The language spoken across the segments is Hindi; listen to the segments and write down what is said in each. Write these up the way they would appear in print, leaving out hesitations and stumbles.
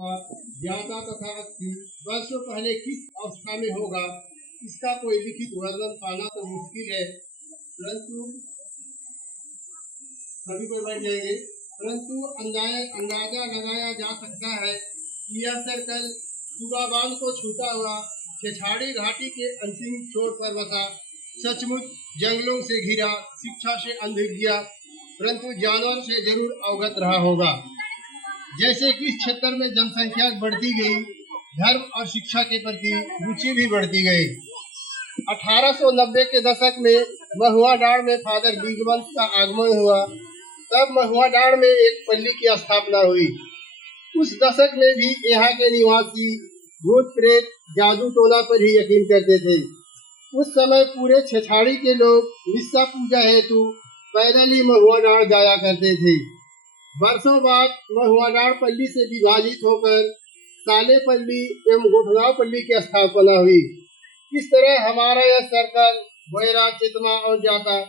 पर ज्ञाता तथा अस्थि वर्षों पहले किस अवस्था में होगा, इसका कोई लिखित वर्णन पाना तो मुश्किल है, परंतु सभी पर बैठ जाएंगे। परंतु अंदाजा लगाया जा सकता है कि यह सर्कल सूबा बांध को छूता हुआ छेछाड़ी घाटी के अंतिम छोर पर बसा, सचमुच जंगलों से घिरा, शिक्षा से अंध गया, परंतु जानवर से जरूर अवगत रहा होगा। जैसे कि इस क्षेत्र में जनसंख्या बढ़ती गई, धर्म और शिक्षा के प्रति रुचि भी बढ़ती गई। 1890 के दशक में महुआ डांड में फादर बिगवंत का आगमन हुआ। तब महुआ डांड में एक पल्ली की स्थापना हुई। उस दशक में भी यहाँ के निवासी भूत प्रेत जादू टोना पर ही यकीन करते थे। उस समय पूरे छेछाड़ी के लोग मिस्सा पूजा हेतु पैदल ही महुआ डांड जाया करते थे। वर्षों बाद महुआ डांड पल्ली से विभाजित होकर साले पल्ली एवं गोठगांव पल्ली की स्थापना हुई। इस तरह हमारा यह सर्कल भोयरा, चेतमा और जाता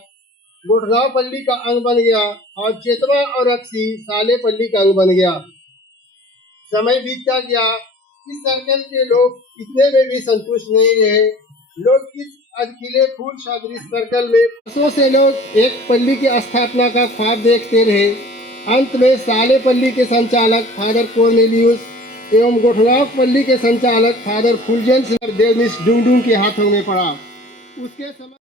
गोठगांव पल्ली का अंग बन गया और चेतमा और अक्सी साले पल्ली का अंग बन गया। समय बीतता गया, इस सर्कल के लोग इतने में भी संतुष्ट नहीं रहे। लोग इस अधखिले फूल सदृश सर्कल में वर्षों से लोग एक पल्ली की स्थापना का ख्वाब देखते रहे। अंत में साले पल्ली के संचालक फादर कोर्नेलियुस एवं गोठगांव पल्ली के संचालक फादर फुलजेंस देवनिस डुंगडुंग के हाथों में पड़ा। उसके समय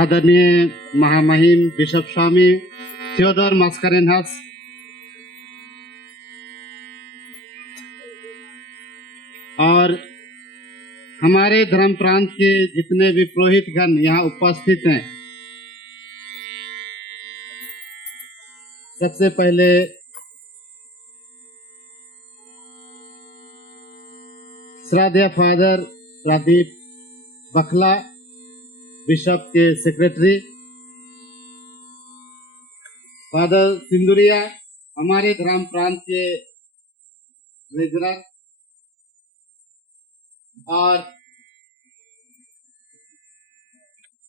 आदरणीय महामहिम बिशप स्वामी थियोडोर मास्कारेनहास, और हमारे धर्म प्रांत के जितने भी पुरोहितगण यहाँ उपस्थित हैं, सबसे पहले श्रद्धेय फादर प्रदीप बखला, बिशप के सेक्रेटरी, फादर सिंदुरिया, हमारे धर्म प्रांत के ट्रेजरर, और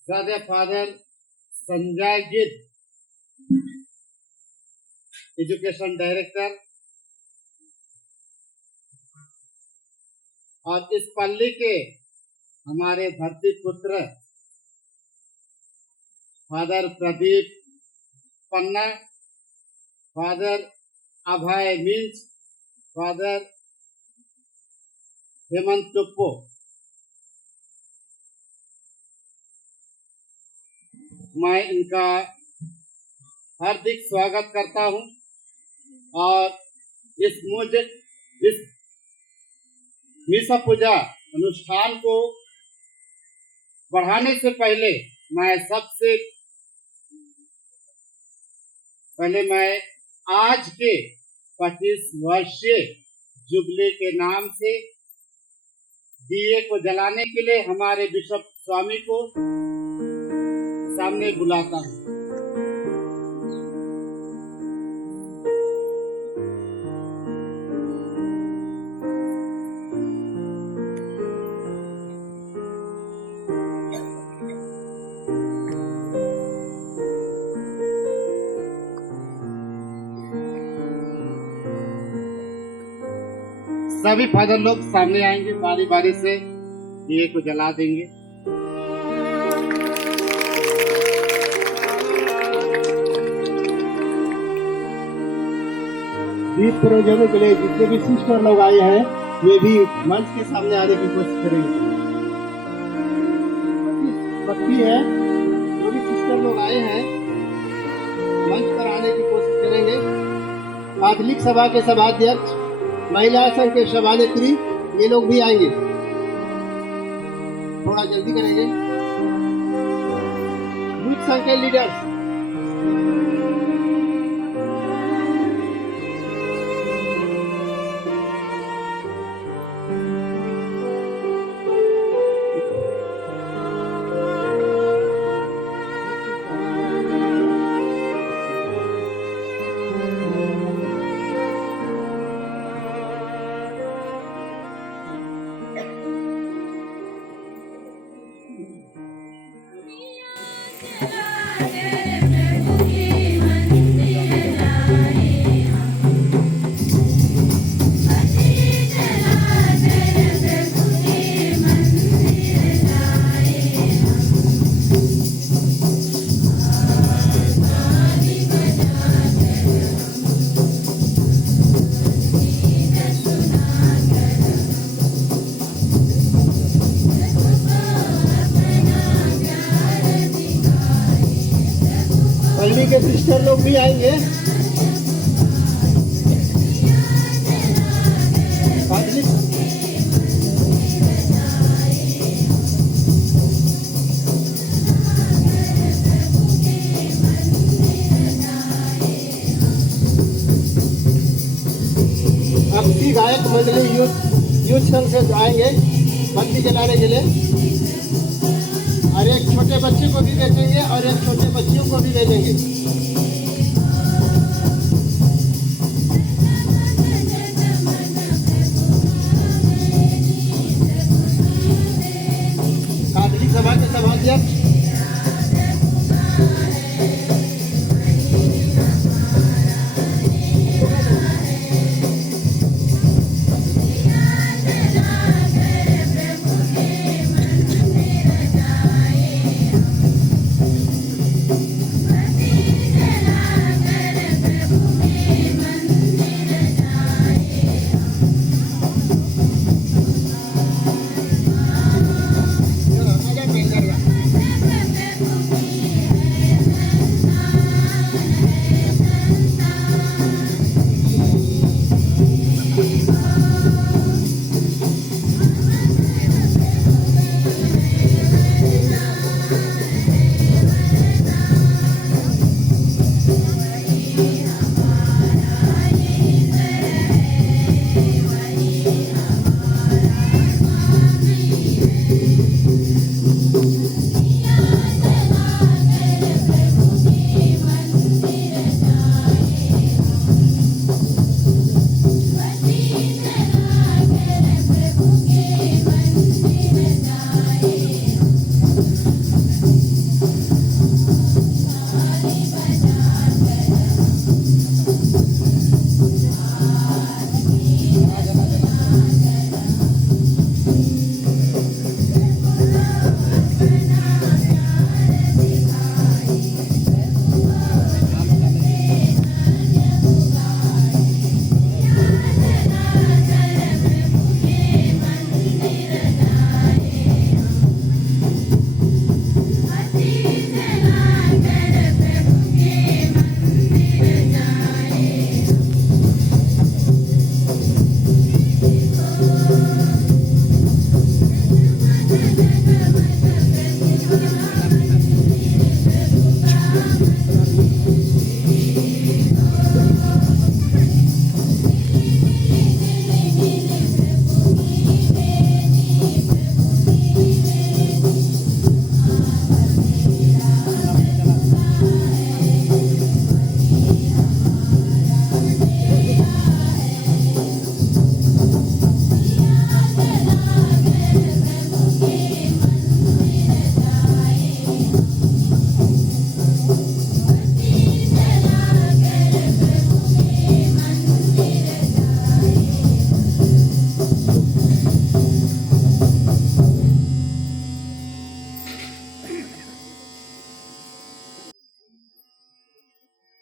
श्रद्धेय फादर संजय गिर, एजुकेशन डायरेक्टर, और इस पल्ली के हमारे धरती पुत्र फादर प्रदीप पन्ना, फादर अभय मिंच, फादर हेमंत टुप्पो, मैं इनका हार्दिक स्वागत करता हूं। और इस मिसा पूजा अनुष्ठान को बढ़ाने से पहले मैं आज के 25 वर्षीय जुबली के नाम से दिए को जलाने के लिए हमारे बिशप स्वामी को सामने बुलाता हूँ। सभी फादर लोग सामने आएंगे, बारी बारी से दिए को जला देंगे। दीप प्रयोजनों के लिए जितने भी सिस्टर लोग आए हैं, वे भी मंच के सामने आने की कोशिश करेंगे। बत्ती है, जो भी सिस्टर लोग आए हैं मंच पर आने की कोशिश करेंगे। कैथोलिक सभा के सभाध्यक्ष, महिला संघ के सभानेत्री, ये लोग भी आएंगे। थोड़ा जल्दी करेंगे। यूथ संघ के लीडर्स, पल्ली के सिस्टर लोग भी आएंगे। भक्ति गायक मंडली यूथ संघ से आएंगे बत्ती जलाने के लिए, और एक छोटे बच्चे को भी भेजेंगे और एक छोटे बच्चियों को भी भेजेंगे। कैथोलिक सभा के सभाध्यक्ष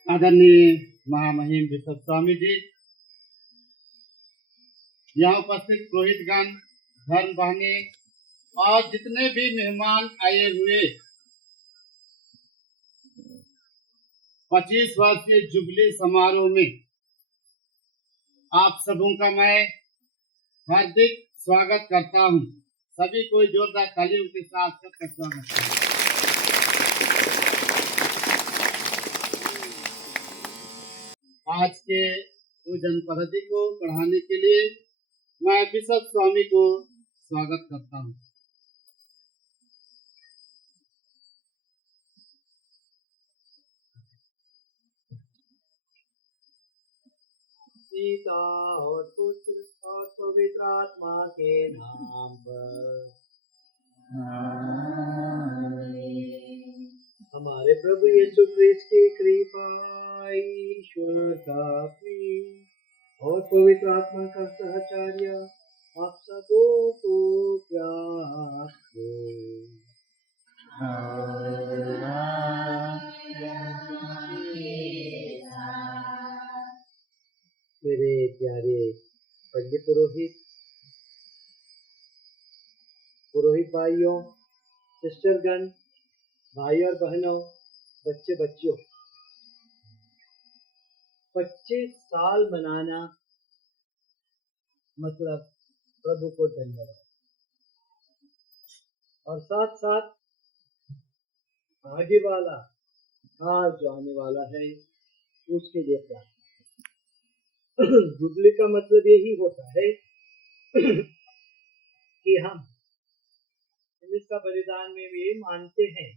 आदरणीय महामहिम बिशप स्वामी जी, यहाँ उपस्थित पुरोहितगण, धर्म बहने और जितने भी मेहमान आए हुए 25 वर्षीय जुबली समारोह में आप सबों का मैं हार्दिक स्वागत करता हूँ। सभी को जोरदार तालियों के साथ सबका स्वागत है। आज के पूजन पद्धति को बढ़ाने के लिए मैं बिशप स्वामी को स्वागत करता हूँ। पिता और पुत्र और पवित्र आत्मा के नाम पर हमारे प्रभु यीशु क्रिस्त की कृपा, ईश्वर का प्रेम और पवित्र आत्मा का सहचर्य आप सबों को प्राप्त हो। मेरे प्यारे पंडित पुरोहित भाइयों, सिस्टरगण, भाई और बहनों, बच्चे बच्चियों, 25 साल मनाना मतलब प्रभु को धन्यवाद, और साथ साथ आगे वाला हाल जो आने वाला है उसके लिए प्रार्थना। जुबली का मतलब यही होता है कि हम इसका बलिदान में भी मानते हैं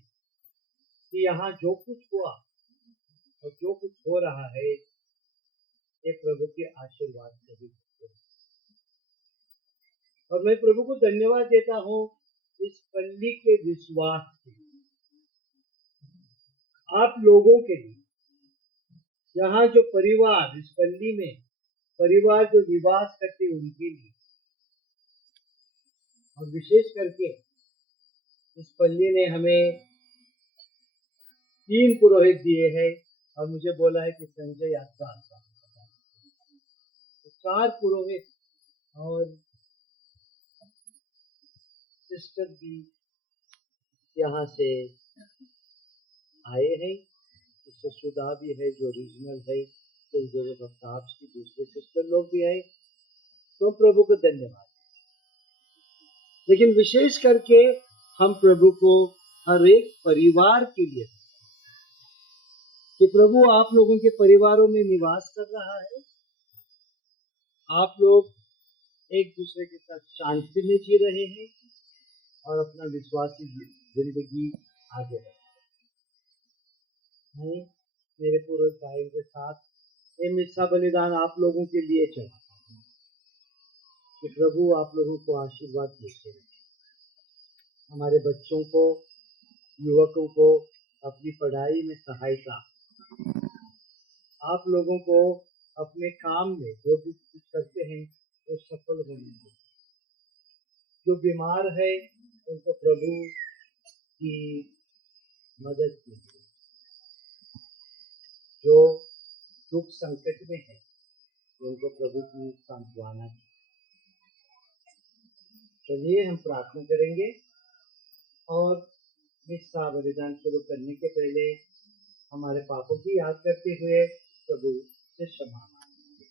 कि यहाँ जो कुछ हुआ और जो कुछ हो रहा है ये प्रभु के आशीर्वाद से ही होते हैं। और मैं प्रभु को धन्यवाद देता हूँ इस पल्ली के विश्वास के लिए, आप लोगों के लिए। यहाँ जो परिवार, इस पल्ली में परिवार जो निवास करते उनके लिए, और विशेष करके इस पल्ली ने हमें 3 पुरोहित दिए हैं और मुझे बोला है कि संजय आपका आता है, तो 4 पुरोहित और सिस्टर भी यहाँ से आए हैं। इससे सुधा भी है जो रीजनल है, की दूसरे सिस्टर लोग भी आए, तो प्रभु को धन्यवाद। लेकिन विशेष करके हम प्रभु को हर एक परिवार के लिए, कि प्रभु आप लोगों के परिवारों में निवास कर रहा है, आप लोग एक दूसरे के साथ शांति में जी रहे हैं और अपना विश्वासी जिंदगी आगे बढ़ा रहे हैं। मेरे पूरे भाई के साथ ये मिस्सा बलिदान आप लोगों के लिए चढ़ाता हूं कि प्रभु आप लोगों को आशीर्वाद देते रहे, हमारे बच्चों को, युवकों को अपनी पढ़ाई में सहायता, आप लोगों को अपने काम में जो भी कुछ करते हैं वो सफल होने दे। जो बीमार है उनको प्रभु की मदद कीजिए, जो दुख संकट में है उनको प्रभु की सांत्वना कीजिए। चलिए हम प्रार्थना करेंगे और मिस्सा बलिदान शुरू करने के पहले हमारे पापों की याद करते हुए प्रभु से क्षमा मांगेंगे।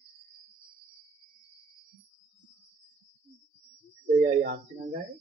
तो यह याद से मंगाए।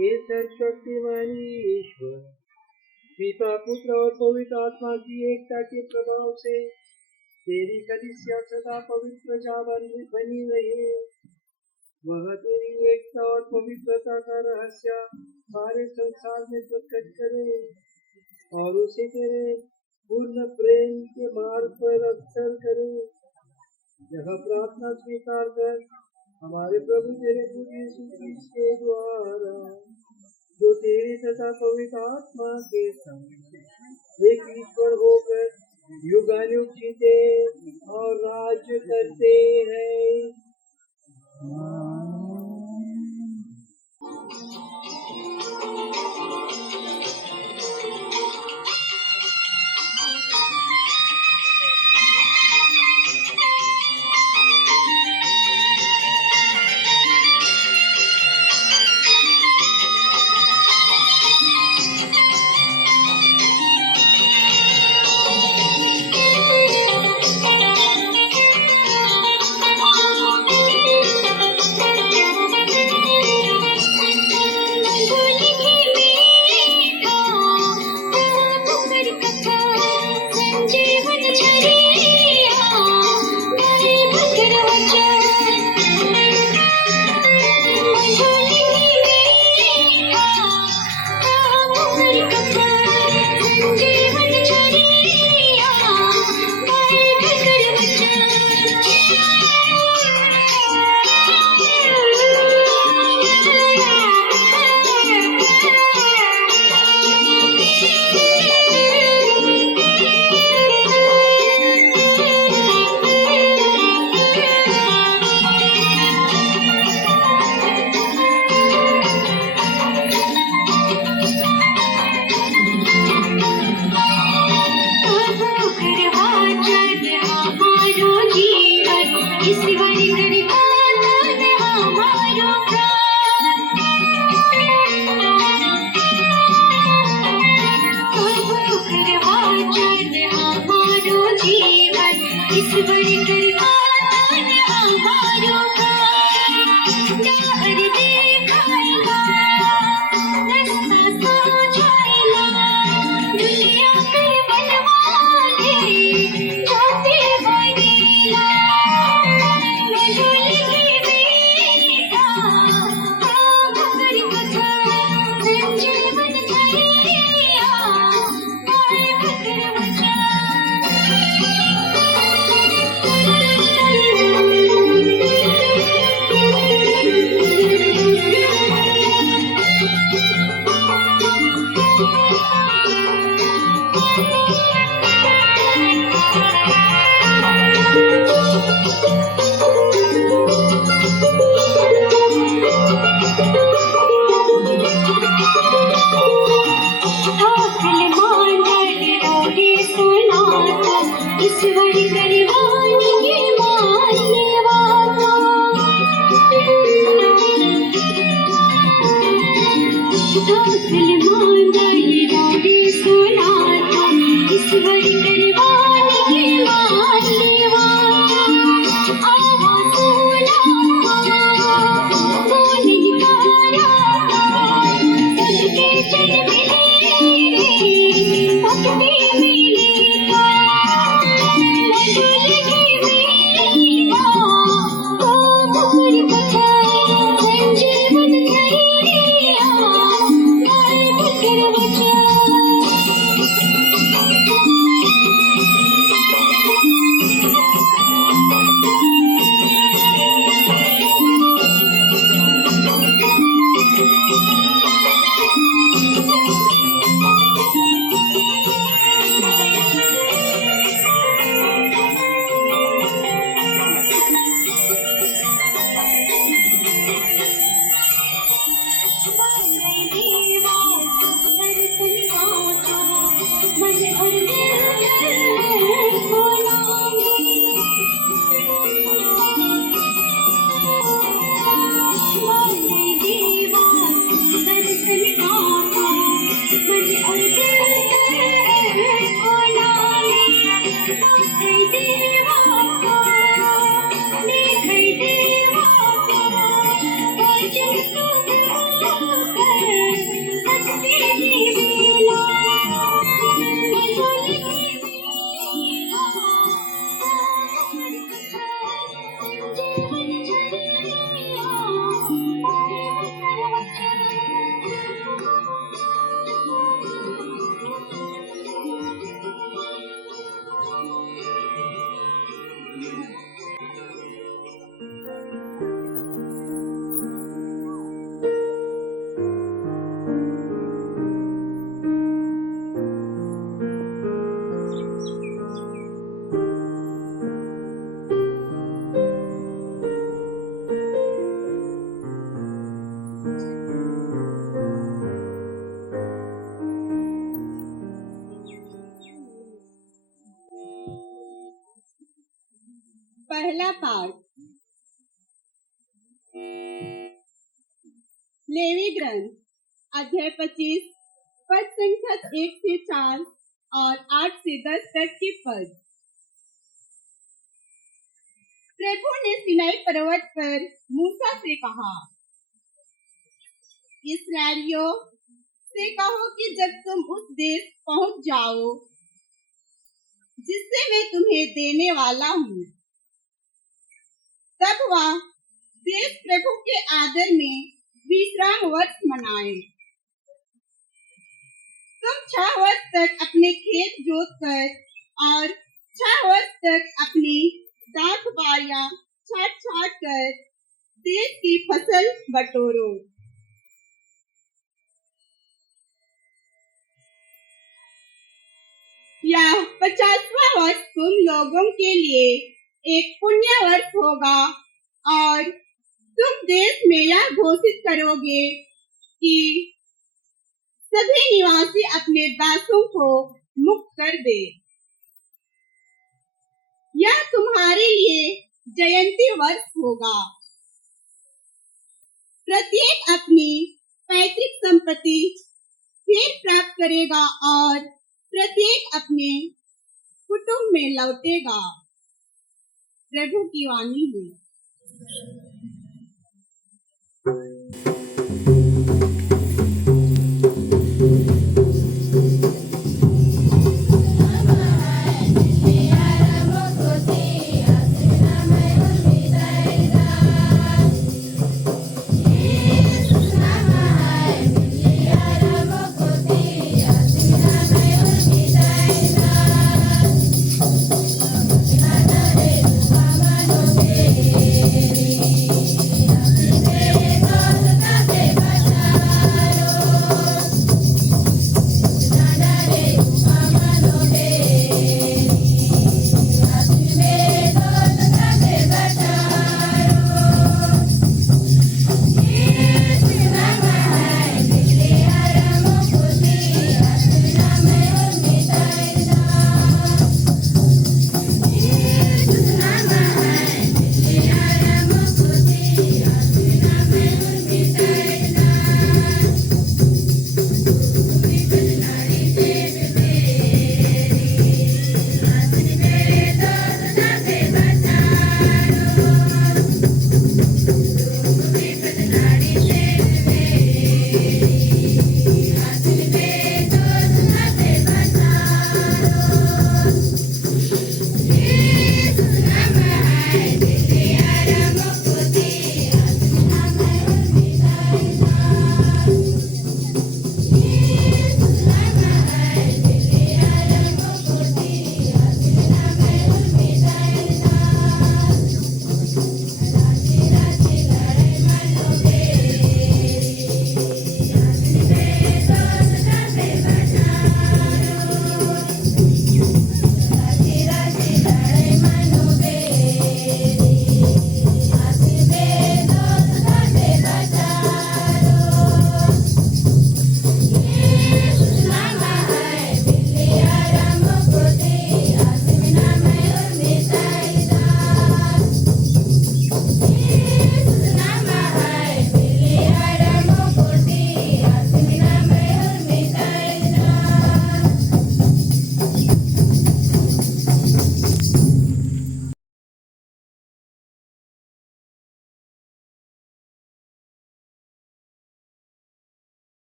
हे सर्वशक्तिमान ईश्वर, पिता पुत्र और पवित्र आत्मा की एकता के प्रभाव से तेरी कलीसिया सदा पवित्र बनी रहे। वह तेरी एकता और पवित्रता का रहस्य सारे संसार में प्रकट करे और उसे तेरे पूर्ण प्रेम के मार्ग पर अग्रसर करे। यह प्रार्थना स्वीकार कर हमारे प्रभु तेरे पुत्र यीशु क्रिस्त के द्वारा, जो तेरी तथा पवित्र आत्मा के संग एक ईश्वर होकर युगानुयुग जीते और राज्य करते हैं। पहला पाठ। लेवी ग्रंथ अध्याय 25 पद संख्या 1 से 4 और 8 से 10 तक के पद। प्रभु ने सिनाई पर्वत पर मूसा से कहा, इस्राएलियों से कहो कि जब तुम उस देश पहुंच जाओ जिससे मैं तुम्हें देने वाला हूँ, तब वह देश प्रभु के आदर में विश्राम वर्ष मनाए। तुम 6 वर्ष तक अपने खेत जोत कर और 6 वर्ष तक अपनी दाख बारियां छाट छाट कर देश की फसल बटोरो। यह 50वां वर्ष तुम लोगों के लिए एक पुण्य वर्ष होगा और तुम देश में यह घोषित करोगे कि सभी निवासी अपने दासों को मुक्त कर दे। यह तुम्हारे लिए जयंती वर्ष होगा। प्रत्येक अपनी पैतृक संपत्ति फिर प्राप्त करेगा और प्रत्येक अपने कुटुंब में लौटेगा। प्रभु की वाणी है।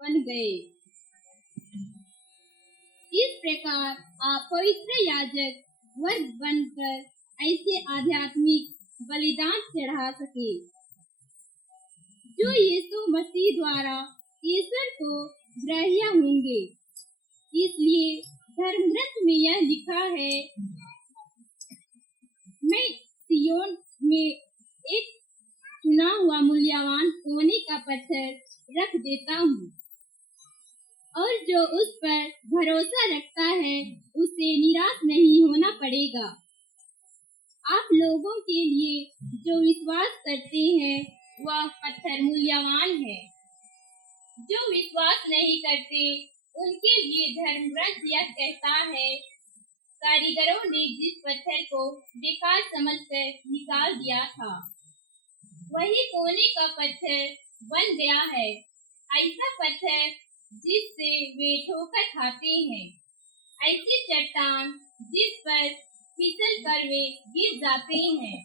बन गए। इस प्रकार आप पवित्र याजक वर्ग बनकर ऐसे आध्यात्मिक बलिदान चढ़ा सके जो यीशु मसीह द्वारा ईश्वर को ग्राह्य होंगे। इसलिए धर्म ग्रंथ में यह लिखा है, मैं सियोन में एक चुना हुआ मूल्यवान सोने का पत्थर रख देता हूँ और जो उस पर भरोसा रखता है उसे निराश नहीं होना पड़ेगा। आप लोगों के लिए जो विश्वास करते हैं वह पत्थर मूल्यवान है। जो विश्वास नहीं करते उनके लिए धर्मग्रंथ यह कहता है, कारीगरों ने जिस पत्थर को बेकार समझकर निकाल दिया था वही कोने का पत्थर बन गया है। ऐसा पत्थर जिससे वे ठोकर खाते हैं, ऐसी चट्टान जिस पर फिसल कर वे गिर जाते हैं।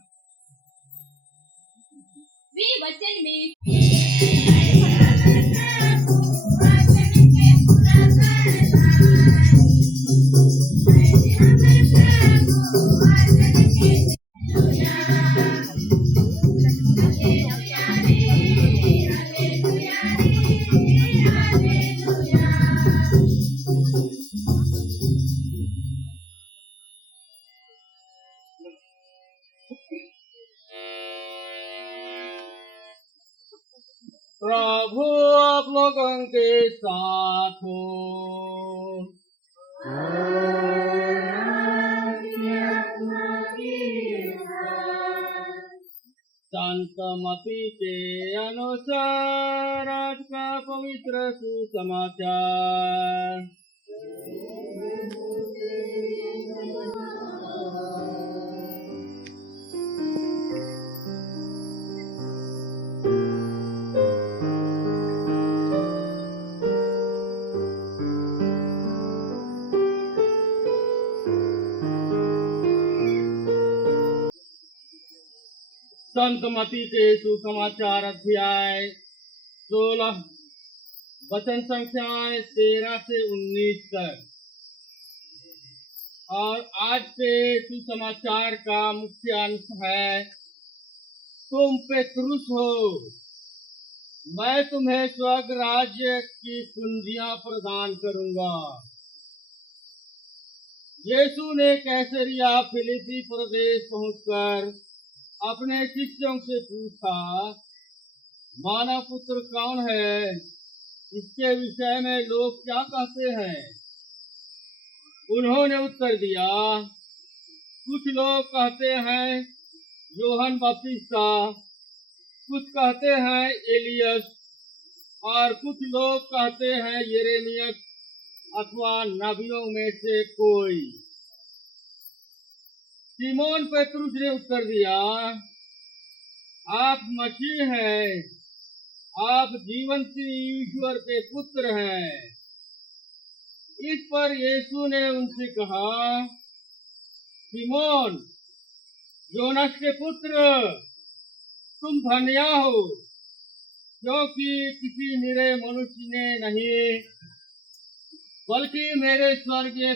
वे वचन में प्रभु आप लोगों के साथ हो। संत मती के अनुसार आज का पवित्र सुसमाचार। संत मती के सुसमाचार अध्याय 16 वचन संख्याएं 13 से 19 तक। और आज के सुसमाचार का मुख्य अंश है, तुम पेतरुस हो, मैं तुम्हें स्वर्ग राज्य की कुंजियां प्रदान करूंगा। यीशु ने कैसरिया फिलिप्पी प्रदेश पहुंचकर अपने शिष्यों से पूछा, मानव पुत्र कौन है? इसके विषय में लोग क्या कहते हैं? उन्होंने उत्तर दिया, कुछ लोग कहते हैं यूहन्ना बपतिस्मा, कुछ कहते हैं एलियस, और कुछ लोग कहते हैं यिर्मयाह अथवा नबियों में से कोई। सिमोन पेतरुस ने उत्तर दिया, आप मसीह हैं, आप जीवंत ईश्वर के पुत्र हैं। इस पर यीशु ने उनसे कहा, सिमोन योनास के पुत्र, तुम धन्य हो, क्योंकि किसी निरे मनुष्य ने नहीं बल्कि मेरे स्वर्गीय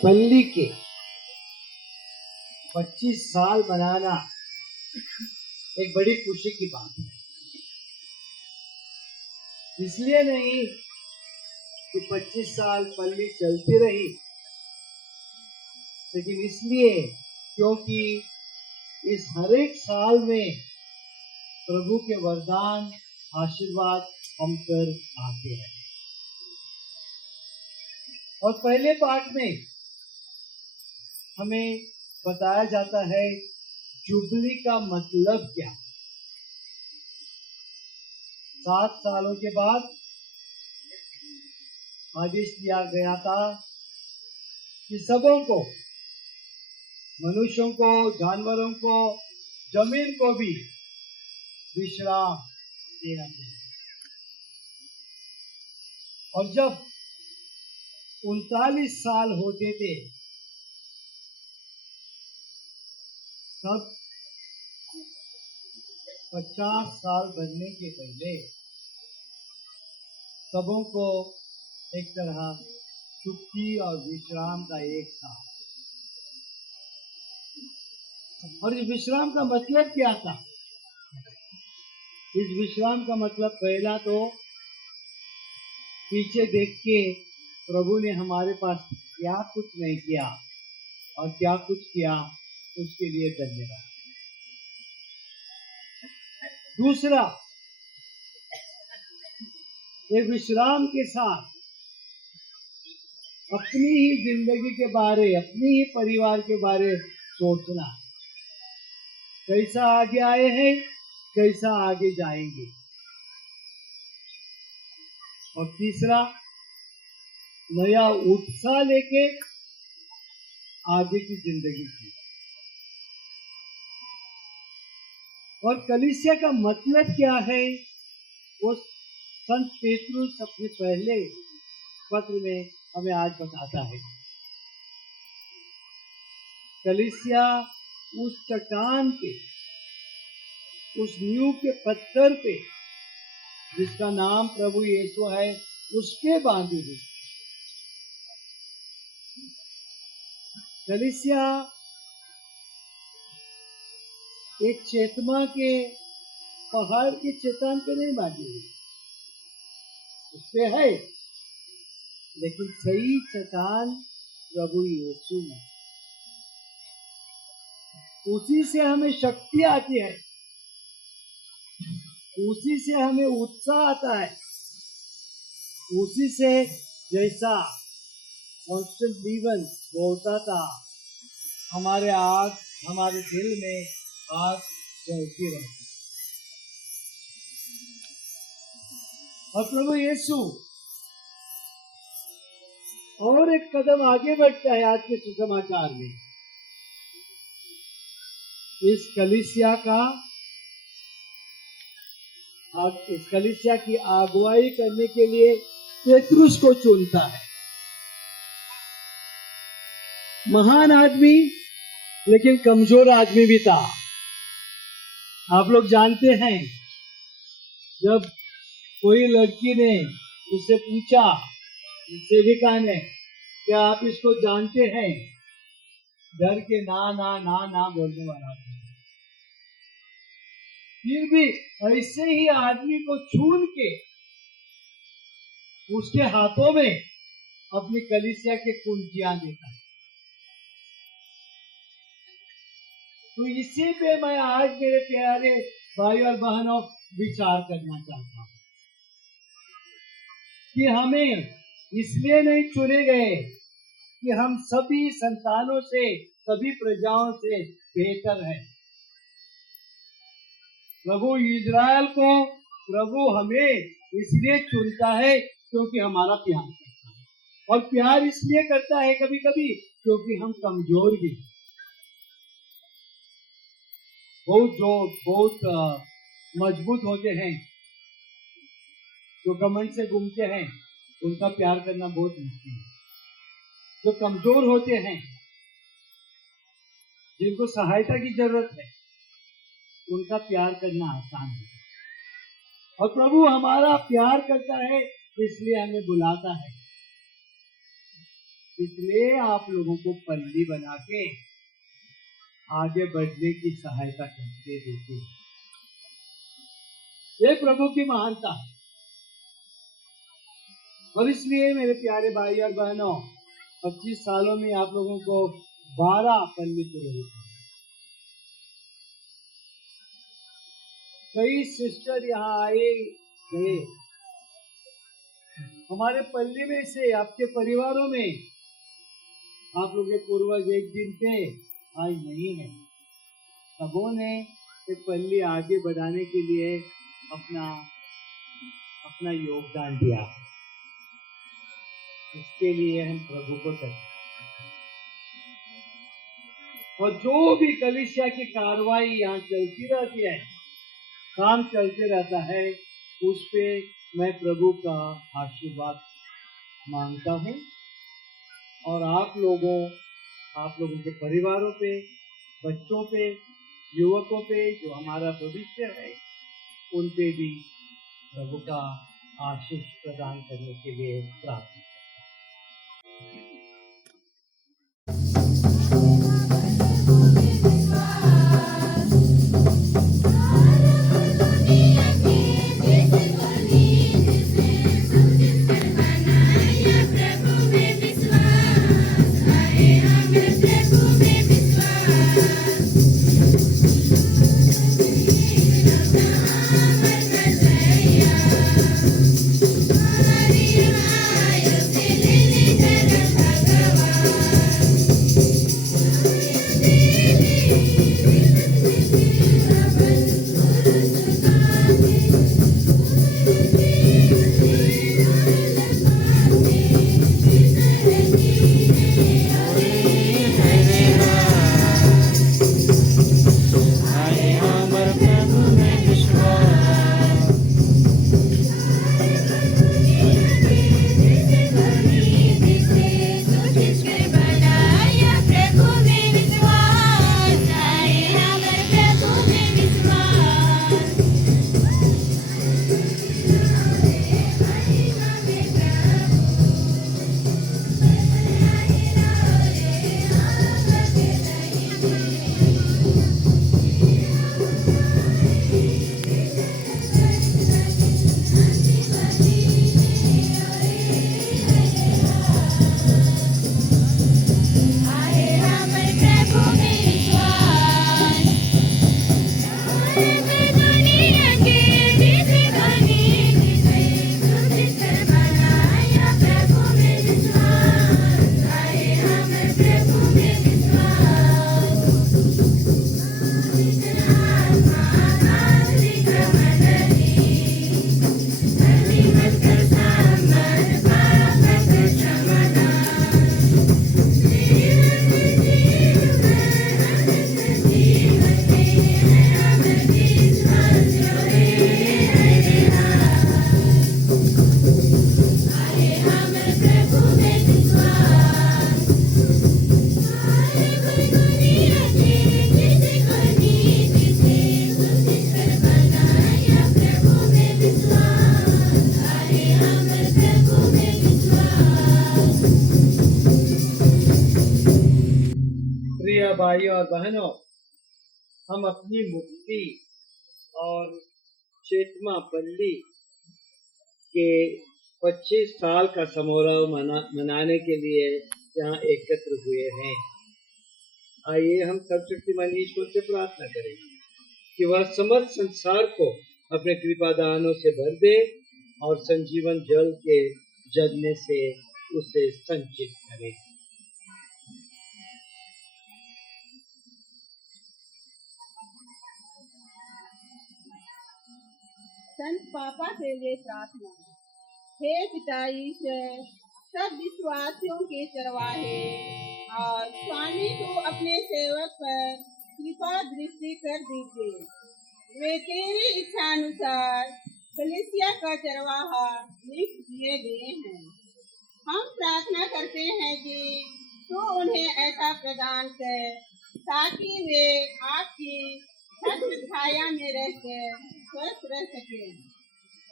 पल्ली के 25 साल बनाना एक बड़ी खुशी की बात है। इसलिए नहीं कि 25 साल पल्ली चलती रही, लेकिन इसलिए क्योंकि इस हर एक साल में प्रभु के वरदान आशीर्वाद हम पर आते हैं। और पहले पाठ में हमें बताया जाता है जुबली का मतलब क्या। 7 सालों के बाद आदेश दिया गया था कि सबों को, मनुष्यों को, जानवरों को, जमीन को भी विश्राम देना चाहिए। और जब 39 साल होते थे तब 50 साल बनने के पहले सबों को एक तरह छुट्टी और विश्राम का एक साथ। और इस विश्राम का मतलब क्या था? इस विश्राम का मतलब पहला तो पीछे देख के प्रभु ने हमारे पास क्या कुछ नहीं किया और क्या कुछ किया, उसके लिए धन्यवाद। दूसरा, ये विश्राम के साथ अपनी ही जिंदगी के बारे, अपनी ही परिवार के बारे सोचना। कैसा आगे आए हैं, कैसा आगे जाएंगे। और तीसरा, नया उत्साह लेके आगे की जिंदगी की। और कलीसिया का मतलब क्या है, वो संत पेतरुस अपने पहले पत्र में हमें आज बताता है। कलीसिया उस चट्टान पे, उस नींव के पत्थर पे, जिसका नाम प्रभु यीशु है, उस पे बांधी हुई। कलीसिया एक चेतमा के पहाड़ की चट्टान पे नहीं बांधी हुई, उस पे है, लेकिन सही चट्टान प्रभु यीशु में। उसी से हमें शक्ति आती है, उसी से हमें उत्साह आता है, उसी से जैसा कांस्टेंट जीवन बोलता था, हमारे दिल में आग जलती रहती। और प्रभु यीशु और एक कदम आगे बढ़ता है आज के सुसमाचार में। इस कलीसिया की अगुवाई करने के लिए पेतरुस को चुनता है। महान आदमी, लेकिन कमजोर आदमी भी था। आप लोग जानते हैं, जब कोई लड़की ने उससे पूछा, सेविका ने, क्या आप इसको जानते हैं, डर के ना बोलने वाला था। फिर भी ऐसे ही आदमी को चुन के उसके हाथों में अपनी कलीसिया के कुंजियां देता है। तो इसी पे मैं आज मेरे प्यारे भाई और बहनों विचार करना चाहता हूं कि हमें इसलिए नहीं चुने गए कि हम सभी संतानों से, सभी प्रजाओं से बेहतर है। प्रभु इज़राइल को प्रभु हमें इसलिए चुनता है क्योंकि हमारा प्यार करता है, और प्यार इसलिए करता है कभी कभी क्योंकि हम कमजोर भी, बहुत मजबूत होते हैं, जो घमंड से घूमते हैं, उनका प्यार करना बहुत मुश्किल है। जो कमजोर होते हैं, जिनको सहायता की जरूरत है, उनका प्यार करना आसान है। और प्रभु हमारा प्यार करता है, इसलिए हमें बुलाता है, इसलिए आप लोगों को पल्ली बना के आगे बढ़ने की सहायता करते देते हैं। ये प्रभु की महानता है। और इसलिए मेरे प्यारे भाई और बहनों, 25 सालों में आप लोगों को 12 पल्ली पुरोहित, कई सिस्टर यहाँ आए गए। हमारे पल्ली में से, आपके परिवारों में, आप लोग के पूर्वज एक दिन पे आज नहीं है, सबों ने एक पल्ली आगे बढ़ाने के लिए अपना योगदान दिया। इसके लिए हम प्रभु को करते हैं। और जो भी कलीसिया की कार्रवाई यहाँ चलती रहती है, काम चलते रहता है, उस पे मैं प्रभु का आशीर्वाद मांगता हूँ। और आप लोगों के परिवारों पे, बच्चों पे, युवकों पे, जो हमारा भविष्य है, उन पे भी प्रभु का आशीष प्रदान करने के लिए प्रार्थना। Maria, भाइयों और बहनों, हम अपनी मुक्ति और चेतमा बल्ली के 25 साल का समारोह मनाने के लिए यहाँ एकत्र हुए हैं। आइए हम सर्वशक्तिमान ईश्वर से प्रार्थना करें कि वह समस्त संसार को अपने कृपादानों से भर दे और संजीवन जल के जगने से उसे संचित करे। संत पापा के लिए प्रार्थना। हे पिता ईश्वर, सब विश्वासियों के चरवाहे और स्वामी को अपने सेवक पर कृपा दृष्टि कर दीजिए। वे तेरी इच्छा अनुसार कलीसिया का चरवाहा नियुक्त किए गए हैं। हम प्रार्थना करते हैं कि तू उन्हें ऐसा प्रदान कर ताकि वे आपकी सत्य छाया में रहकर स्वस्थ रह सके,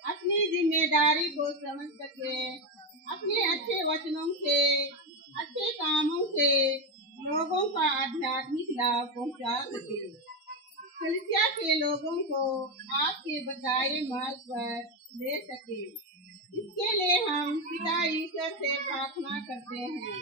अपनी जिम्मेदारी को समझ सके, अपने अच्छे वचनों से, अच्छे कामों से लोगों का आध्यात्मिक लाभ पहुंचा सके, कलीसिया के लोगों को आपके बताए मार्ग पर ले सके। इसके लिए हम पिता ईश्वर से प्रार्थना करते हैं।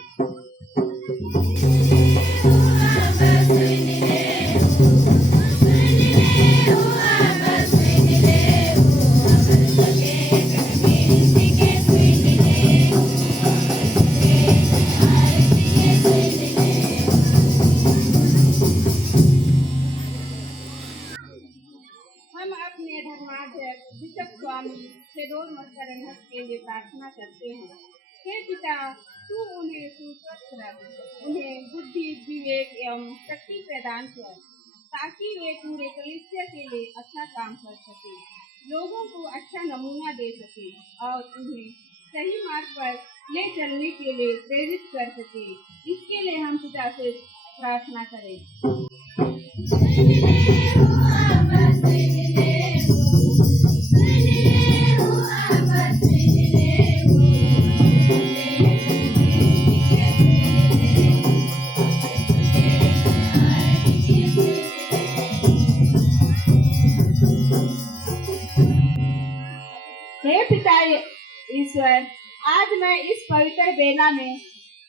हम अपने धर्माध्यक्ष बिशप स्वामी फेडोर मस्करनहस के लिए प्रार्थना करते हैं। हे पिता, तू उन्हें सुस्वस्थ रख, उन्हें बुद्धि, विवेक एवं शक्ति प्रदान कर ताकि वे पूरे कलीसिया के लिए अच्छा काम कर सके, लोगों को अच्छा नमूना दे सके और उन्हें सही मार्ग पर ले चलने के लिए प्रेरित कर सके। इसके लिए हम पिता से प्रार्थना करें। हे पिता ईश्वर, आज मैं इस पवित्र बेला में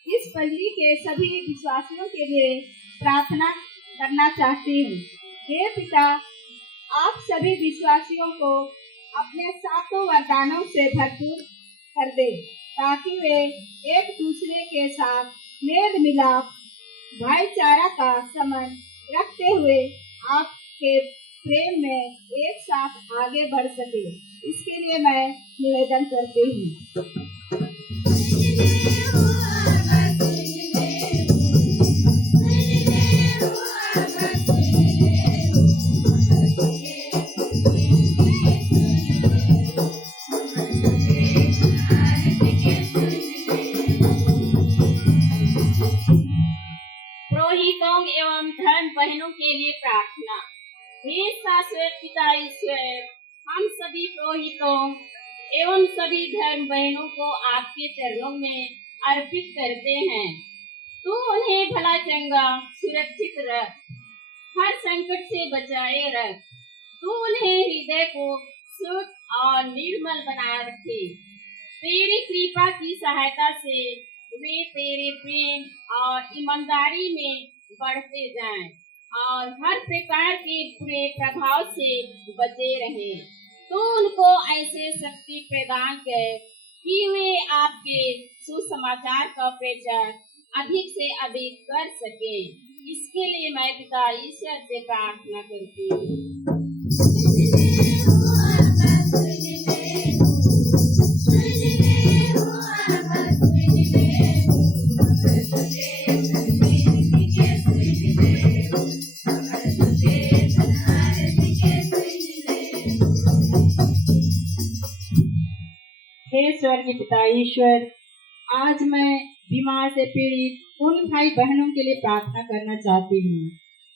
इस पल्ली के सभी विश्वासियों के लिए प्रार्थना करना चाहती हूँ। हे पिता, आप सभी विश्वासियों को अपने सातों वरदानों से भरपूर कर दे ताकि वे एक दूसरे के साथ मेल मिलाप, भाईचारा का संबंध रखते हुए आपके प्रेम में एक साथ आगे बढ़ सके। इसके लिए मैं निवेदन करती हूँ। पुरोहितों एवं धर्म बहनों के लिए प्रार्थना। हे शाश्वत पिता ईश्वर, हम सभी पुरोहितों एवं सभी धर्म बहनों को आपके चरणों में अर्पित करते हैं। तू उन्हें भला चंगा सुरक्षित रख, हर संकट से बचाए रख। तू उन्हें हृदय को शुद्ध और निर्मल बनाए रखे। तेरी कृपा की सहायता से वे तेरे प्रेम और ईमानदारी में बढ़ते जाएं और हर प्रकार के बुरे प्रभाव से बचे रहें। तो उनको ऐसे शक्ति प्रदान कर कि वे आपके सुसमाचार का प्रचार अधिक से अधिक कर सके। इसके लिए मैं पिता ईश्वर से प्रार्थना करती हूँ। हे स्वर्गीय पिता ईश्वर, आज मैं बीमार से पीड़ित उन भाई बहनों के लिए प्रार्थना करना चाहती हूँ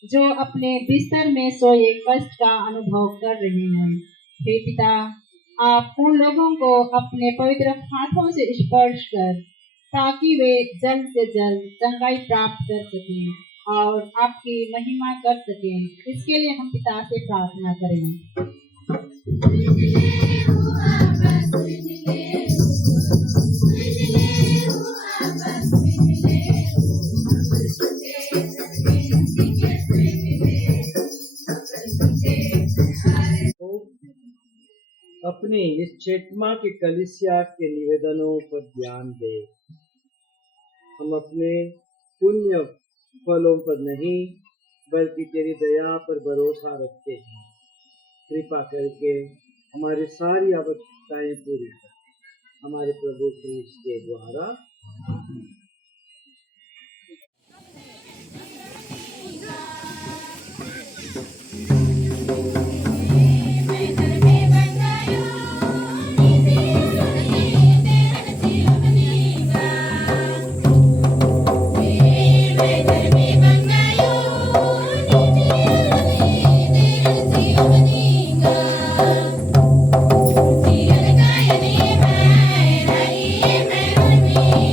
जो अपने बिस्तर में सोए कष्ट का अनुभव कर रहे हैं। हे पिता, आप उन लोगों को अपने पवित्र हाथों से स्पर्श कर ताकि वे जल्द से जल्द चंगाई प्राप्त कर सकें और आपकी महिमा कर सकें, इसके लिए हम पिता से प्रार्थना करें। अपनी इस चेतमा की कलीसिया के निवेदनों पर ध्यान दे। हम अपने पुण्य फलों पर नहीं बल्कि तेरी दया पर भरोसा रखते हैं। कृपा करके हमारी सारी आवश्यकताएं पूरी कर हमारे प्रभु क्रिस्त के द्वारा। Thank you.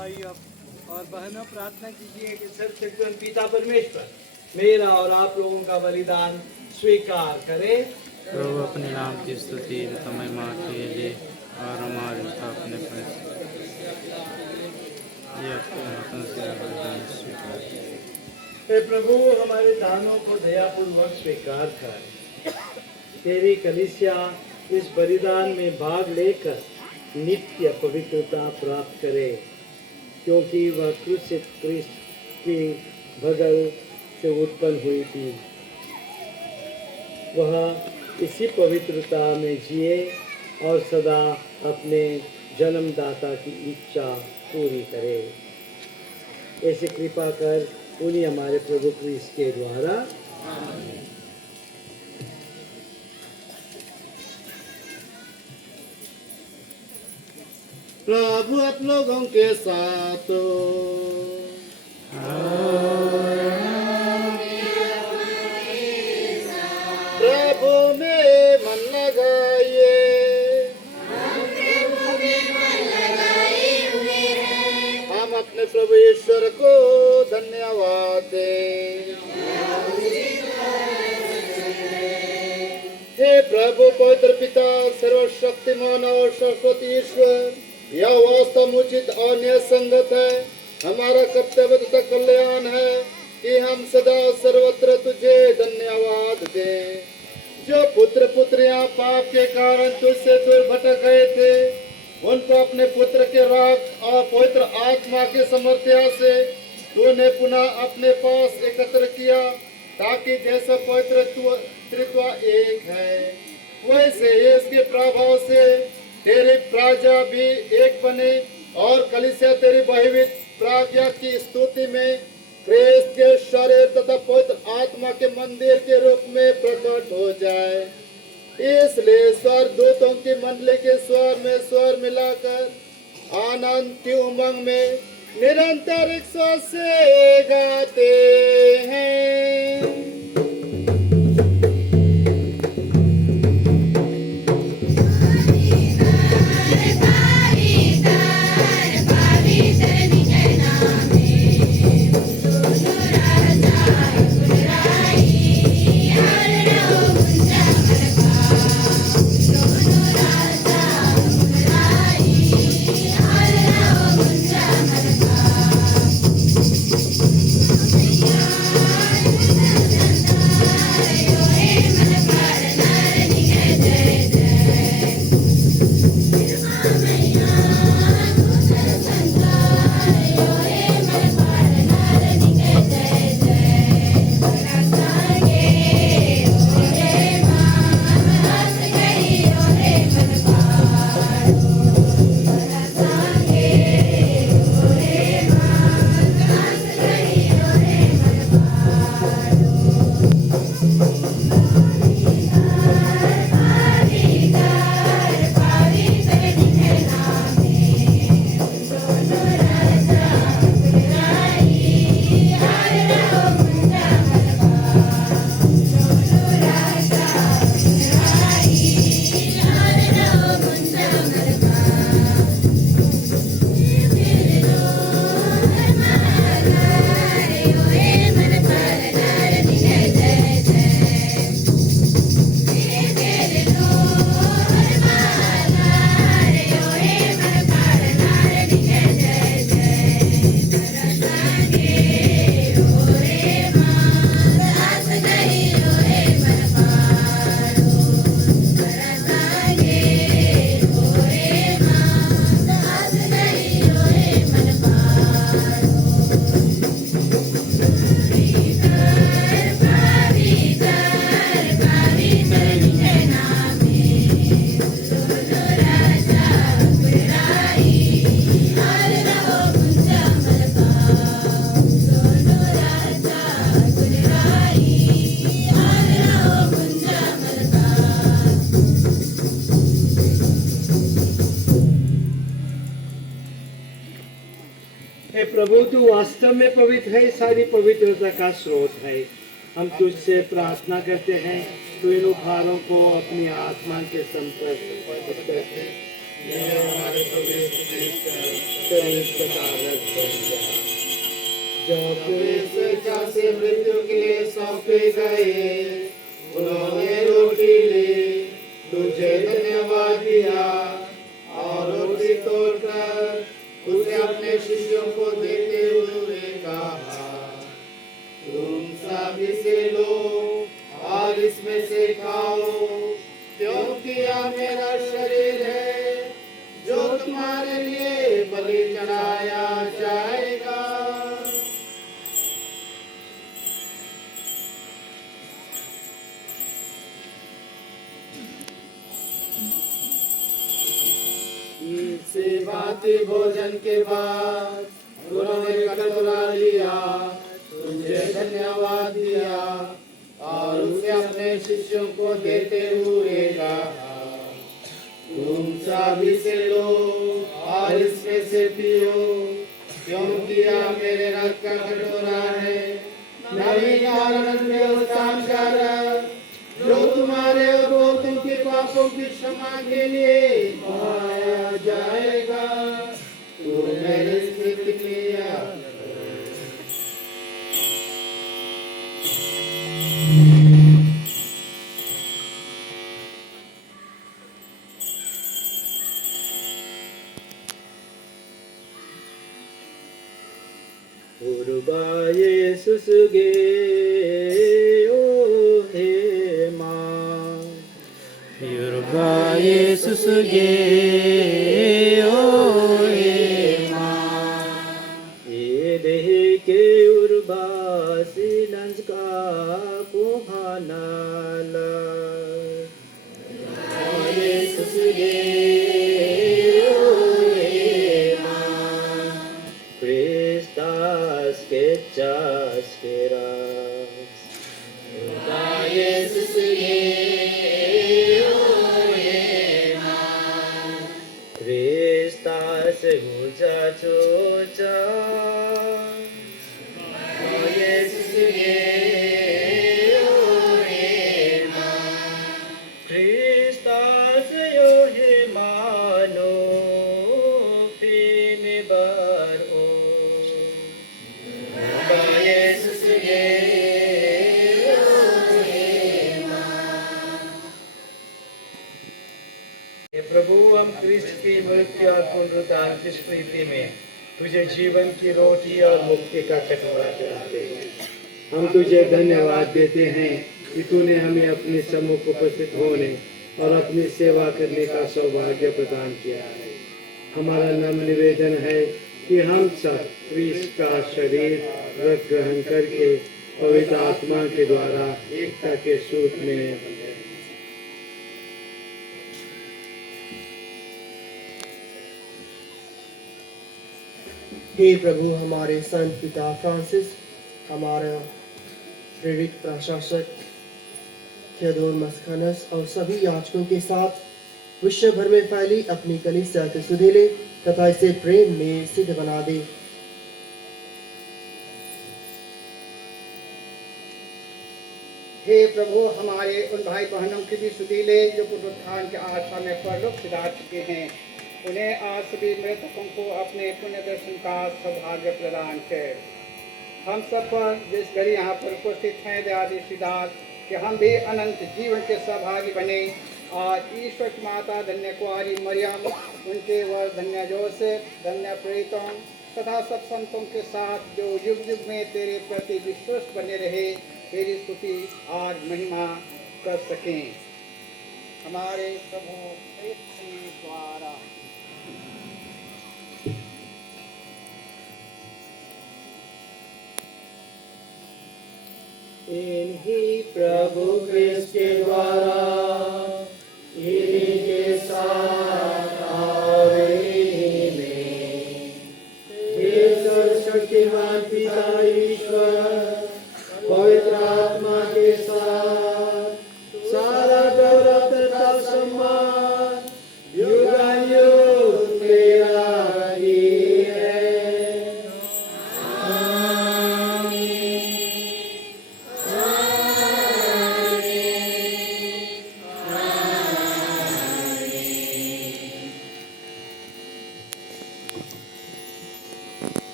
भाई और बहनों प्रार्थना कीजिए कि सर्वशक्तिमान पिता परमेश्वर मेरा और आप लोगों का बलिदान स्वीकार करे। प्रभु अपने नाम की स्तुति तथा महिमा के लिए और हमारे अपने ये आपके हाथों से बलिदान स्वीकार करें। हे प्रभु हमारे दानों को दयापूर्वक स्वीकार कर तेरी कलीसिया इस बलिदान में भाग लेकर नित्य पवित्रता प्राप्त करे, क्योंकि वह क्रूसित क्रिस्त की भगल से उत्पन्न हुई थी। वह इसी पवित्रता में जिए और सदा अपने जन्मदाता की इच्छा पूरी करे। ऐसे कृपा कर उन्हीं हमारे प्रभु क्रिस्त के द्वारा। प्रभु आप लोगों के साथ हो। प्रभु में मन लगाइए। हम अपने प्रभु ईश्वर को धन्यवाद दें। हे प्रभु पवित्र पिता सर्वशक्तिमान और शाश्वत ईश्वर, यह वास्तव उचित और न्याय संगत है, हमारा कर्तव्य तथा कल्याण है कि हम सदा सर्वत्र तुझे धन्यवाद दें। जो पुत्र पुत्रियां पाप के कारण तुझसे दूर भटक गए थे, उनको अपने पुत्र के राग और पवित्र आत्मा के समर्थ्य से तूने पुनः अपने पास एकत्र किया, ताकि जैसा पवित्र त्रित्व एक है, वैसे इसके प्रभाव से तेरी प्रजा भी एक बने और कलीसिया तेरी भयभीत प्राज्ञा की स्तुति में क्रिस्त के शरीर तथा पवित्र आत्मा के मंदिर के रूप में प्रकट हो जाए। इसलिए स्वर दूतों की मंडली के स्वर में स्वर मिलाकर आनंद की उमंग में निरंतर एक स्वर से गाते हैं। प्रभु तू वास्तव में पवित्र है, सारी पवित्रता का स्रोत है। हम तुझसे प्रार्थना करते हैं, तू इन उपहारों को अपनी आत्मा के संपर्क शरीर तथा रक्त बन गया। जब वे स्वेच्छा से मृत्यु के लिए सौंपे गए, उन्होंने रोटी ली, तुझे धन्यवाद दिया और रोटी तोड़कर उसे अपने शिष्यों को देते हुए कहा, तुम सब इसे लो और इसमें से खाओ, क्योंकि यह मेरा शरीर है जो तुम्हारे लिए बलि चढ़ाया जाएगा। से भांति भोजन के बाद उन्होंने कटोरा लिया, तुझे धन्यवाद दिया और उसे अपने शिष्यों को देते हुए कहा, तुम सब इसे लो और इसमें से पियो, क्योंकि यह मेरे रक्त का कटोरा है, नवीन और अनंत व्यवस्था का रक्त, जो तुम्हारे और बहुतों के पापों की क्षमा के लिए बहाया जाएगा। तू मेरी स्तुति किया। Yesusge o he ma Yoruba Yesusge o ema Edehe ke urba sinanska kuhanala Yesusge o ema Christus Ketchas keras Yesusge Christus muchachocha Yesusge Christus yohemano pinibar o Yesusge प्रभु हम क्रिस्ट की मृत्यु और पुनरुत्थान की स्मृति में तुझे जीवन की रोटी और मुक्ति का कटोरा चढ़ाते हैं। हम तुझे धन्यवाद देते हैं कि तूने हमें अपने सम्मुख उपस्थित होने और अपनी सेवा करने का सौभाग्य प्रदान किया है। हमारा नम्र निवेदन है कि हम सब क्रिस्ट का शरीर रक्त ग्रहण करके पवित्र आत्मा के द्वारा एकता के सूत्र में हे प्रभु, हमारे संत पिता फ्रांसिस, हमारा प्रेरित प्रशासक थियोडोर मस्कानस और सभी याजकों के साथ विश्व भर में फैली अपनी कलीसिया के सुधीले तथा इसे प्रेम में सिद्ध बना दे। हे प्रभु, हमारे उन भाई बहनों के भी सुधीले जो पुनरुत्थान के आशा में परलोक सिधा चुके हैं, उन्हें आज सभी मृतकों को अपने पुण्य दर्शन का सौभाग्य प्रदान कर। हम सब पर जिस घड़ी यहाँ पर उपस्थित हैं दयादि सिद्धार्थ कि हम भी अनंत जीवन के सहभागी बने। आज ईश्वर की माता धन्य कुआरी मरियम, उनके वर धन्य जोसेफ, धन्य प्रेरितों तथा सब संतों के साथ जो युग युग में तेरे प्रति विश्वस्त बने रहे, तेरी स्तुति और महिमा कर सकें। हमारे प्रभु के द्वारा इन्हीं प्रभु क्रिस्त के द्वारा इन्हीं के साथ और इन्हीं में हे सर्वशक्तिमान पिता ईश्वर पवित्र आत्मा के साथ सारा गौरव तथा सम्मान युगानुयुग तेरा ही है।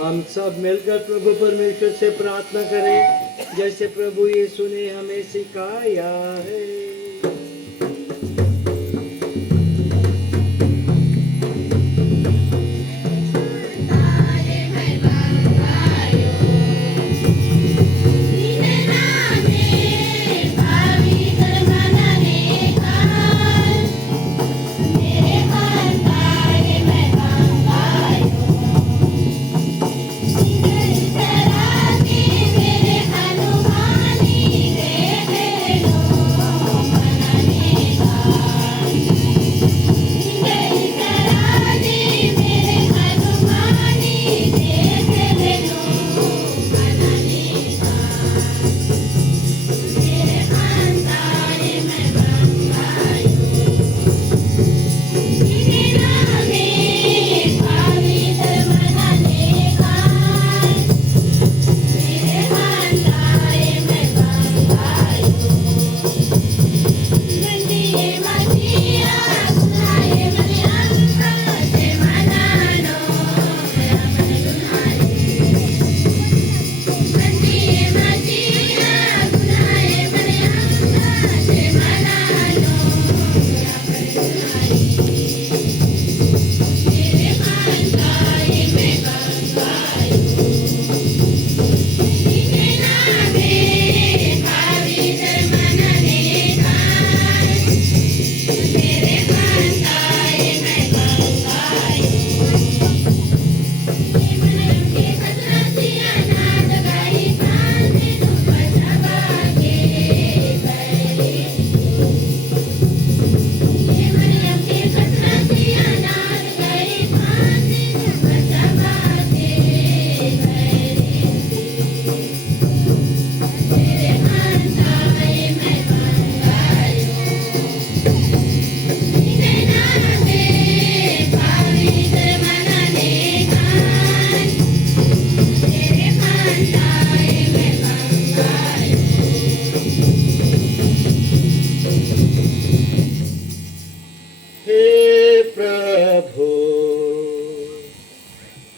हम सब मिलकर प्रभु परमेश्वर से प्रार्थना करें जैसे प्रभु यीशु ने हमें सिखाया है।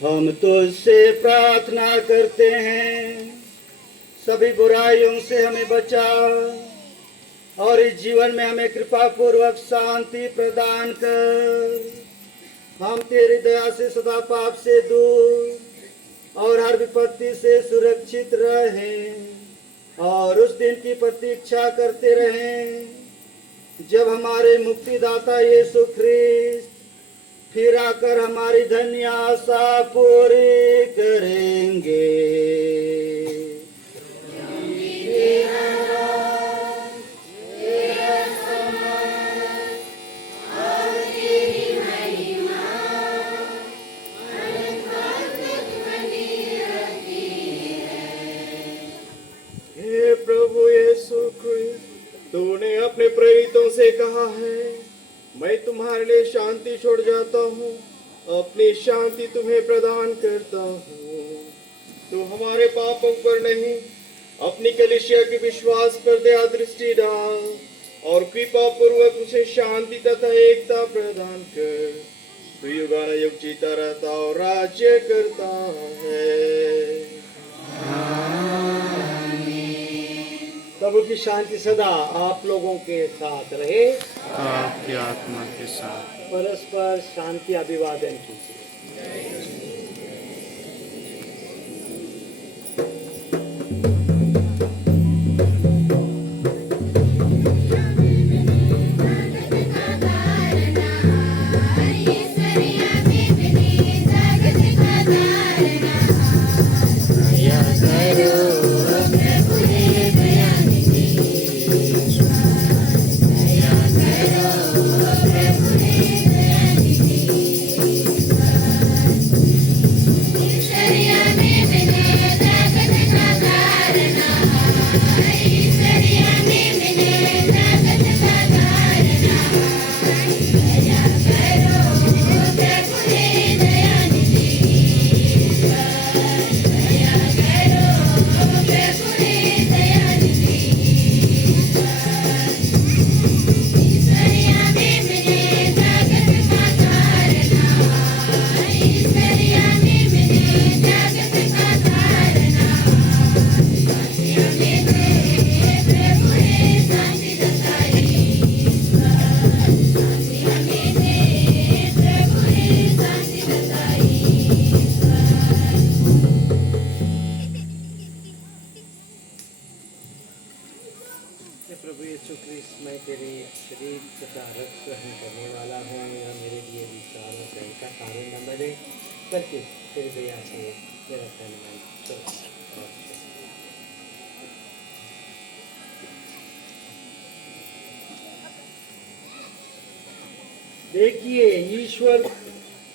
हम तुझसे प्रार्थना करते हैं, सभी बुराइयों से हमें बचा और इस जीवन में हमें कृपा पूर्वक शांति प्रदान कर। हम तेरी दया से सदा पाप से दूर और हर विपत्ति से सुरक्षित रहें और उस दिन की प्रतीक्षा करते रहें जब हमारे मुक्तिदाता यीशु ख्रिस्त फिर आकर हमारी धन्य आशा पूरी करेंगे। हे प्रभु यीशु ख्रिस्त, तूने अपने प्रेरितों से कहा है, मैं तुम्हारे लिए शांति छोड़ जाता हूँ, अपनी शांति तुम्हें प्रदान करता हूँ। तो हमारे पापों पर नहीं, अपनी कलीसिया के विश्वास पर दया दृष्टि डाल और कृपा पूर्वक उसे शांति तथा एकता प्रदान कर। तो युगानुयुग जीता रहता और राज्य करता है। प्रभु की शांति सदा आप लोगों के साथ रहे, आपकी आत्मा के साथ। परस्पर शांति अभिवादन कीजिए। करके फिर भी यहाँ से मेरा धन्यवाद। चलो। देखिए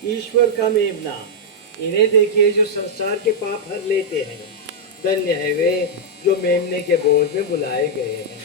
ईश्वर का मेमना, इन्हें देखिए जो संसार के पाप हर लेते हैं। धन्य है वे जो मेमने के बोझ में बुलाए गए हैं।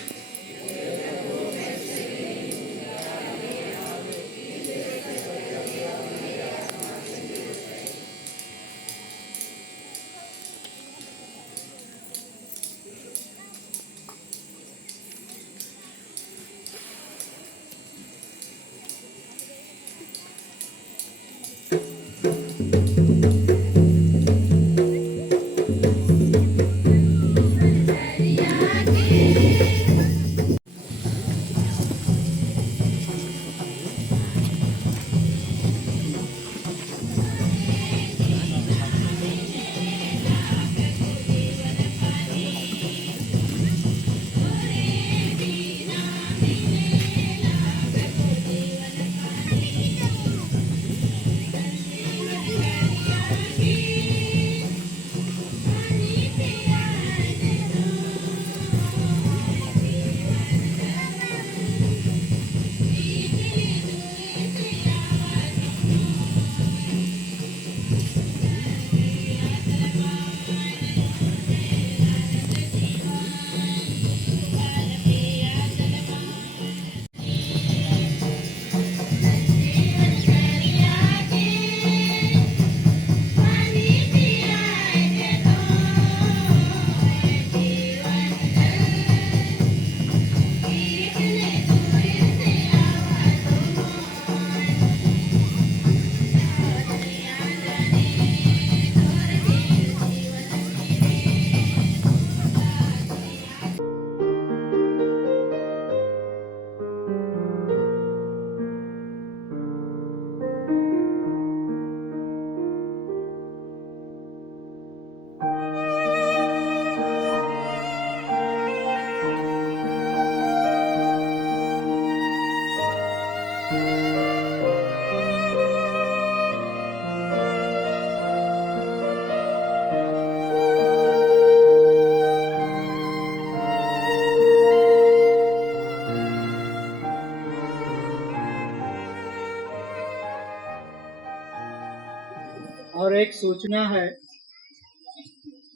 और एक सूचना है,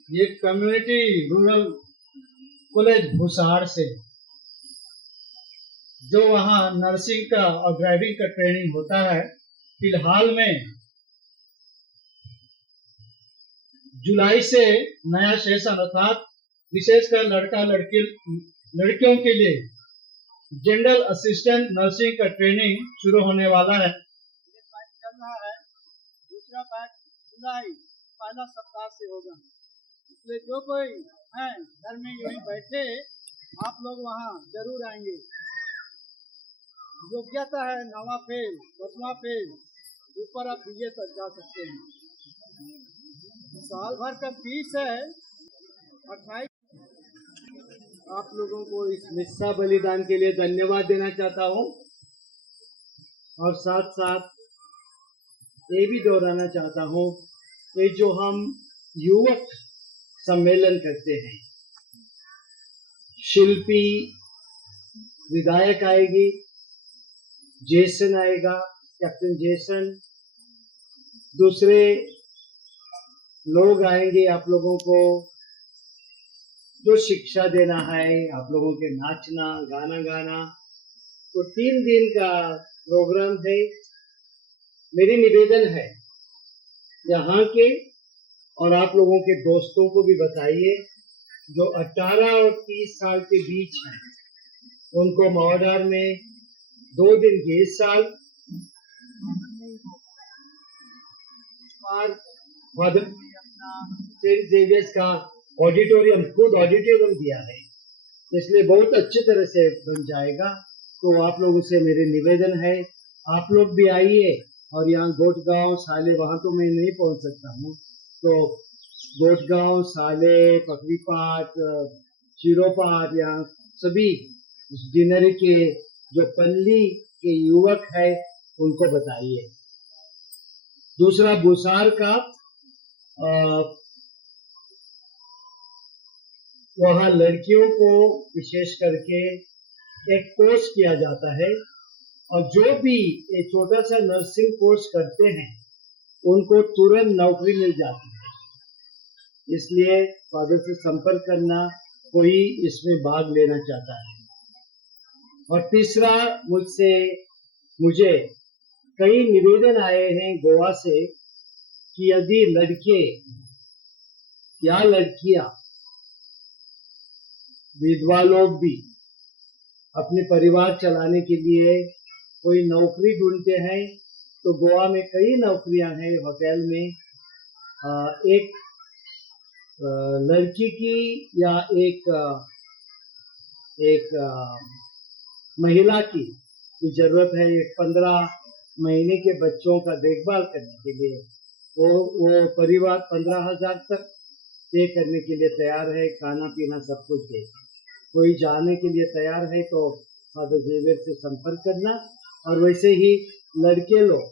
ये कम्युनिटी रूरल कॉलेज भुसाड़ से जो वहाँ नर्सिंग का और ड्राइविंग का ट्रेनिंग होता है, फिलहाल में जुलाई से नया सेशन अर्थात विशेषकर लड़कियों के लिए जनरल असिस्टेंट नर्सिंग का ट्रेनिंग शुरू होने वाला है। चल रहा है, दूसरा बैच जुलाई पहला सप्ताह से होगा। इसलिए जो कोई है घर में यहीं बैठे, आप लोग वहाँ जरूर आएंगे। योग्यता है 9वां फेल, 10वां फेल, ऊपर आप बीए तक जा सकते हैं। साल भर का फीस है 28। आप लोगों को इस निस्सा बलिदान के लिए धन्यवाद देना चाहता हूँ और साथ साथ ये भी दोहराना चाहता हूँ कि जो हम युवक सम्मेलन करते हैं, शिल्पी विधायक आएगी, जेसन आएगा, कैप्टन जेसन, दूसरे लोग आएंगे आप लोगों को जो शिक्षा देना है, आप लोगों के नाचना गाना गाना। तो 3 दिन का प्रोग्राम है। मेरी निवेदन है यहाँ के और आप लोगों के दोस्तों को भी बताइए जो 18 और 30 साल के बीच हैं, उनको मॉडर्न में 2 दिन गेस्ट साल और सेंट जेवियर्स का ऑडिटोरियम, खुद ऑडिटोरियम दिया है, इसलिए बहुत अच्छी तरह से बन जाएगा। तो आप लोगों से मेरे निवेदन है, आप लोग भी आइए। और यहाँ गोटगांव साले, वहाँ तो मैं नहीं पहुँच सकता हूँ, तो गोटगांव साले, पकड़ीपाट, चिरोपाट, यहाँ सभी डिनर के जो पल्ली के युवक है उनको बताइए। दूसरा बुसार का वहाँ लड़कियों को विशेष करके एक कोर्स किया जाता है, और जो भी एक छोटा सा नर्सिंग कोर्स करते हैं उनको तुरंत नौकरी मिल जाती है। इसलिए फादर से संपर्क करना, कोई इसमें भाग लेना चाहता है। और तीसरा, मुझे कई निवेदन आए हैं गोवा से कि यदि लड़के या लड़कियां, विधवा लोग भी अपने परिवार चलाने के लिए कोई नौकरी ढूंढते हैं, तो गोवा में कई नौकरियां हैं। होटल में एक लड़की की या एक महिला की जरूरत है। एक 15 महीने के बच्चों का देखभाल करने के लिए वो परिवार 15,000 तक पे करने के लिए तैयार है, खाना पीना सब कुछ दे। कोई जाने के लिए तैयार है तो फादर जेवियर से संपर्क करना। और वैसे ही लड़के लोग,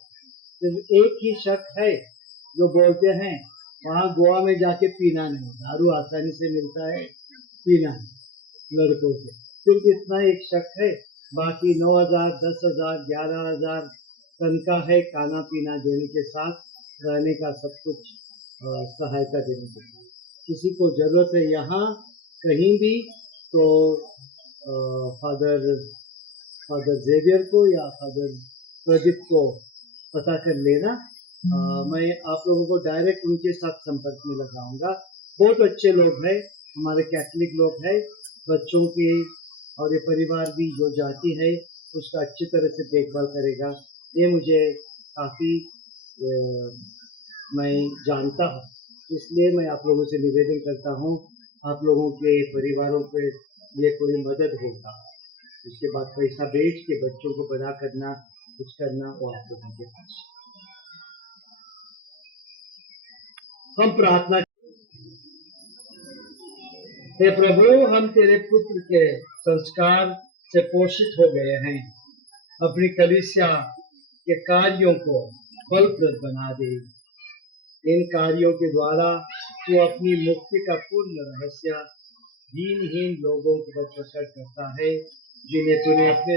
सिर्फ एक ही शक है जो बोलते हैं वहाँ गोवा में जाके पीना नहीं, दारू आसानी से मिलता है, पीना नहीं लड़कों से, सिर्फ इतना एक शक है। बाकी 9,000, 10,000, 11,000 तनख्वाह है, खाना पीना देने के साथ रहने का सब कुछ सहायता देने के साथ। किसी को जरूरत है यहाँ कहीं भी तो फादर जेवियर को या फादर प्रदीप को पता कर लेना। मैं आप लोगों को डायरेक्ट उनके साथ संपर्क में लगाऊंगा। बहुत अच्छे लोग हैं, हमारे कैथलिक लोग हैं। बच्चों के और ये परिवार भी जो जाती है उसका अच्छी तरह से देखभाल करेगा, ये मुझे काफ़ी मैं जानता हूँ। इसलिए मैं आप लोगों से निवेदन करता हूँ, आप लोगों के परिवारों पे ये कोई मदद होगा, उसके बाद पैसा बेच के बच्चों को बड़ा करना, कुछ करना, वो आप लोगों के पास। हम प्रार्थना। हे प्रभु, हम तेरे पुत्र के संस्कार से पोषित हो गए हैं। अपनी कलीसिया के कार्यों को फलप्रद बना दे। इन कार्यों के द्वारा तू अपनी मुक्ति का पूर्ण रहस्य दीनहीन लोगों को प्रकट करता है, जिन्हें तूने अपने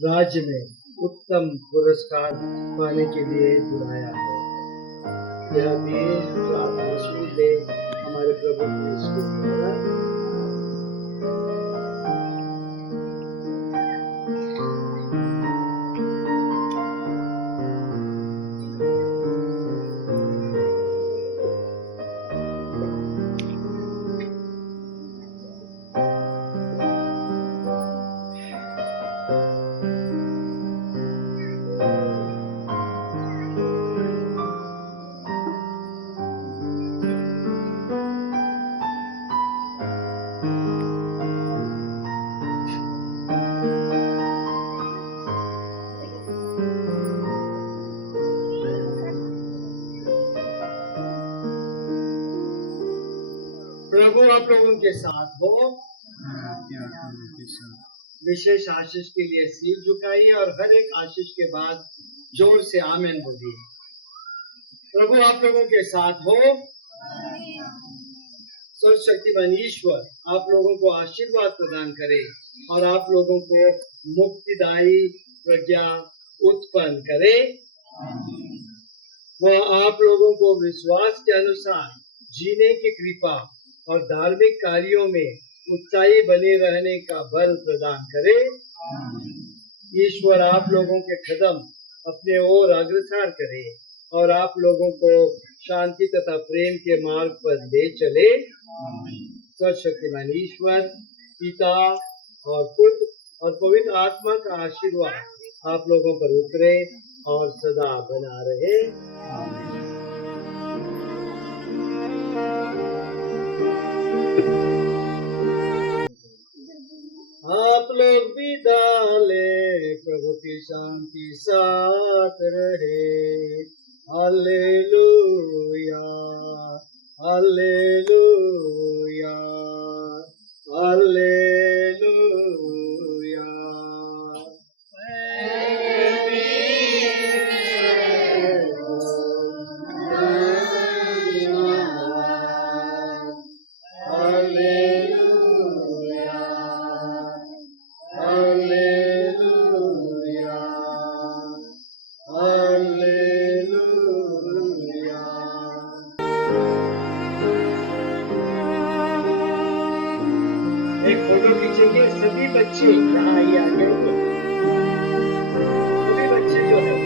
राज्य में उत्तम पुरस्कार पाने के लिए बुलाया है। यह भी प्रार्थना सुन ले हमारे प्रभु यीशु के द्वारा। प्रभु आप लोगों के साथ हो। विशेष आशीष के लिए सिर झुकाइए और हर एक आशीष के बाद जोर से आमीन बोलिए। प्रभु आप लोगों के साथ हो। सर्वशक्तिमान ईश्वर आप लोगों को आशीर्वाद प्रदान करे और आप लोगों को मुक्तिदायी प्रज्ञा उत्पन्न करे। वह आप लोगों को विश्वास के अनुसार जीने की कृपा और धार्मिक कार्यों में उत्साही बने रहने का बल प्रदान करे। ईश्वर आप लोगों के कदम अपने ओर अग्रसर करे और आप लोगों को शांति तथा प्रेम के मार्ग पर ले चले। सर्वशक्तिमान ईश्वर पिता और पुत्र और पवित्र आत्मा का आशीर्वाद आप लोगों पर उतरे और सदा बना रहे। आप लोग विदा ले, प्रभु की शांति साथ रहे। Hallelujah, hallelujah, hallelujah. हालेलुया। एक फोटो खींचेंगे, सभी बच्चे यहाँ आइए, आ जाइए, सभी बच्चे जो है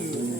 आमीन।